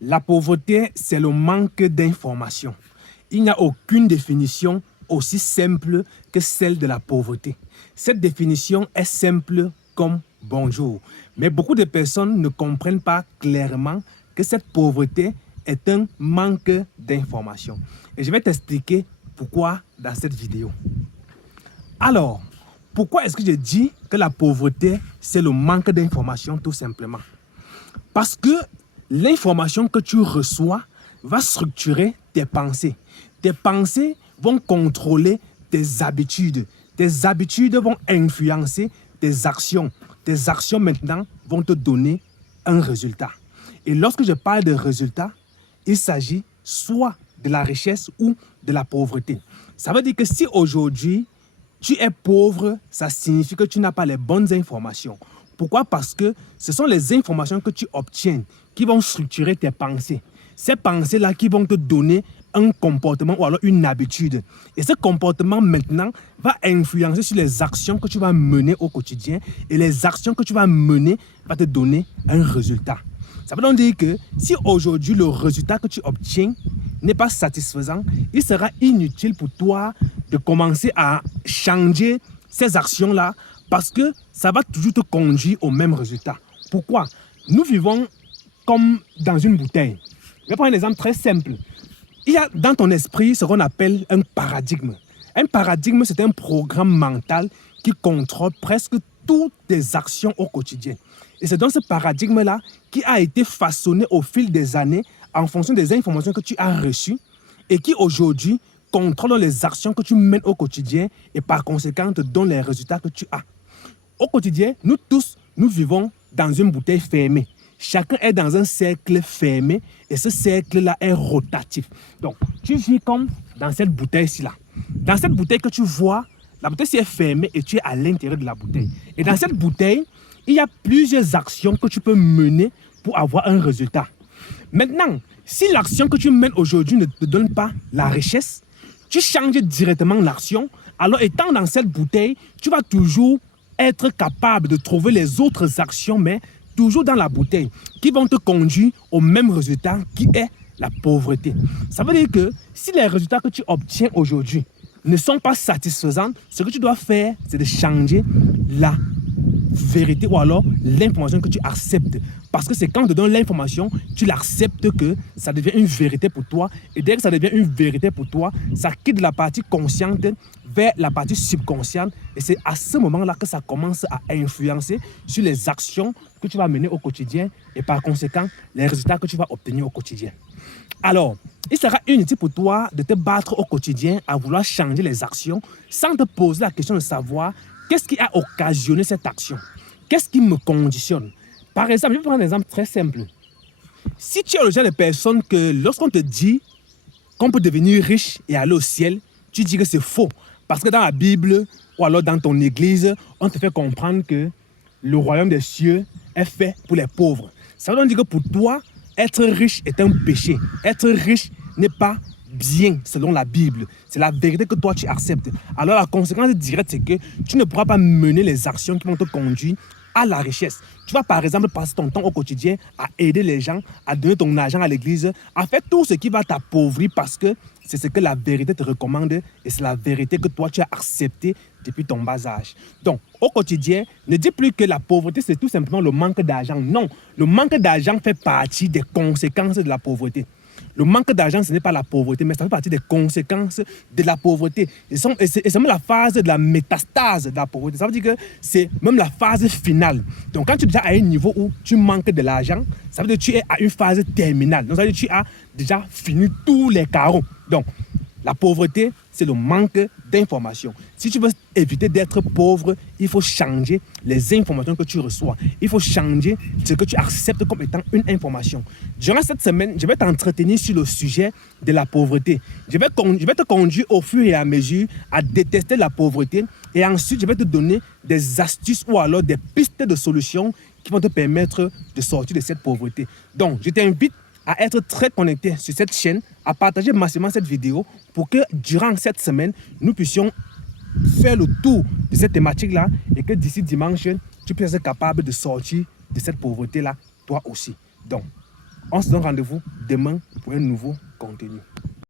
La pauvreté, c'est le manque d'information. Il n'y a aucune définition aussi simple que celle de la pauvreté. Cette définition est simple comme bonjour. Mais beaucoup de personnes ne comprennent pas clairement que cette pauvreté est un manque d'information. Et je vais t'expliquer pourquoi dans cette vidéo. Alors, pourquoi est-ce que je dis que la pauvreté, c'est le manque d'information tout simplement? Parce que l'information que tu reçois va structurer tes pensées. Tes pensées vont contrôler tes habitudes. Tes habitudes vont influencer tes actions. Tes actions maintenant vont te donner un résultat. Et lorsque je parle de résultat, il s'agit soit de la richesse ou de la pauvreté. Ça veut dire que si aujourd'hui tu es pauvre, ça signifie que tu n'as pas les bonnes informations. Pourquoi? Parce que ce sont les informations que tu obtiens qui vont structurer tes pensées. Ces pensées-là qui vont te donner un comportement ou alors une habitude. Et ce comportement maintenant va influencer sur les actions que tu vas mener au quotidien. Et les actions que tu vas mener vont te donner un résultat. Ça veut donc dire que si aujourd'hui le résultat que tu obtiens n'est pas satisfaisant, il sera inutile pour toi de commencer à changer ces actions-là parce que ça va toujours te conduire au même résultat. Pourquoi? Nous vivons comme dans une bouteille. Je vais prendre un exemple très simple. Il y a dans ton esprit ce qu'on appelle un paradigme. Un paradigme, c'est un programme mental qui contrôle presque toutes tes actions au quotidien. Et c'est dans ce paradigme-là qui a été façonné au fil des années en fonction des informations que tu as reçues et qui aujourd'hui contrôle les actions que tu mènes au quotidien et par conséquent te donne les résultats que tu as. Au quotidien, nous tous, nous vivons dans une bouteille fermée. Chacun est dans un cercle fermé et ce cercle-là est rotatif. Donc, tu vis comme dans cette bouteille-ci là. Dans cette bouteille que tu vois, la bouteille est fermée et tu es à l'intérieur de la bouteille. Et dans cette bouteille, il y a plusieurs actions que tu peux mener pour avoir un résultat. Maintenant, si l'action que tu mènes aujourd'hui ne te donne pas la richesse, tu changes directement l'action. Alors, étant dans cette bouteille, tu vas toujours être capable de trouver les autres actions, mais toujours dans la bouteille, qui vont te conduire au même résultat qui est la pauvreté. Ça veut dire que si les résultats que tu obtiens aujourd'hui ne sont pas satisfaisants, ce que tu dois faire, c'est de changer la vérité ou alors l'information que tu acceptes. Parce que c'est quand on te donne l'information, tu l'acceptes que ça devient une vérité pour toi. Et dès que ça devient une vérité pour toi, ça quitte la partie consciente vers la partie subconsciente. Et c'est à ce moment-là que ça commence à influencer sur les actions que tu vas mener au quotidien et par conséquent, les résultats que tu vas obtenir au quotidien. Alors, il sera inutile pour toi de te battre au quotidien à vouloir changer les actions sans te poser la question de savoir qu'est-ce qui a occasionné cette action? Qu'est-ce qui me conditionne? Par exemple, je vais prendre un exemple très simple. Si tu es le genre de personne que lorsqu'on te dit qu'on peut devenir riche et aller au ciel, tu dis que c'est faux. Parce que dans la Bible ou alors dans ton église, on te fait comprendre que le royaume des cieux est fait pour les pauvres. Ça veut donc dire que pour toi, être riche est un péché. Être riche n'est pas bien selon la Bible. C'est la vérité que toi tu acceptes. Alors la conséquence directe, c'est que tu ne pourras pas mener les actions qui vont te conduire à la richesse. Tu vas par exemple passer ton temps au quotidien à aider les gens, à donner ton argent à l'église, à faire tout ce qui va t'appauvrir parce que c'est ce que la vérité te recommande et c'est la vérité que toi tu as acceptée depuis ton bas âge. Donc, au quotidien, ne dis plus que la pauvreté c'est tout simplement le manque d'argent. Non, le manque d'argent fait partie des conséquences de la pauvreté. Le manque d'argent, ce n'est pas la pauvreté, mais ça fait partie des conséquences de la pauvreté. Et c'est même la phase de la métastase de la pauvreté. Ça veut dire que c'est même la phase finale. Donc, quand tu es déjà à un niveau où tu manques de l'argent, ça veut dire que tu es à une phase terminale. Donc, ça veut dire que tu as déjà fini tous les carreaux. Donc, la pauvreté, c'est le manque d'informations. Si tu veux éviter d'être pauvre, il faut changer les informations que tu reçois. Il faut changer ce que tu acceptes comme étant une information. Durant cette semaine, je vais t'entretenir sur le sujet de la pauvreté. Je vais te conduire au fur et à mesure à détester la pauvreté. Et ensuite, je vais te donner des astuces ou alors des pistes de solutions qui vont te permettre de sortir de cette pauvreté. Donc, je t'invite à être très connecté sur cette chaîne, à partager massivement cette vidéo pour que durant cette semaine, nous puissions faire le tour de cette thématique-là et que d'ici dimanche, tu puisses être capable de sortir de cette pauvreté-là, toi aussi. Donc, On se donne rendez-vous demain pour un nouveau contenu.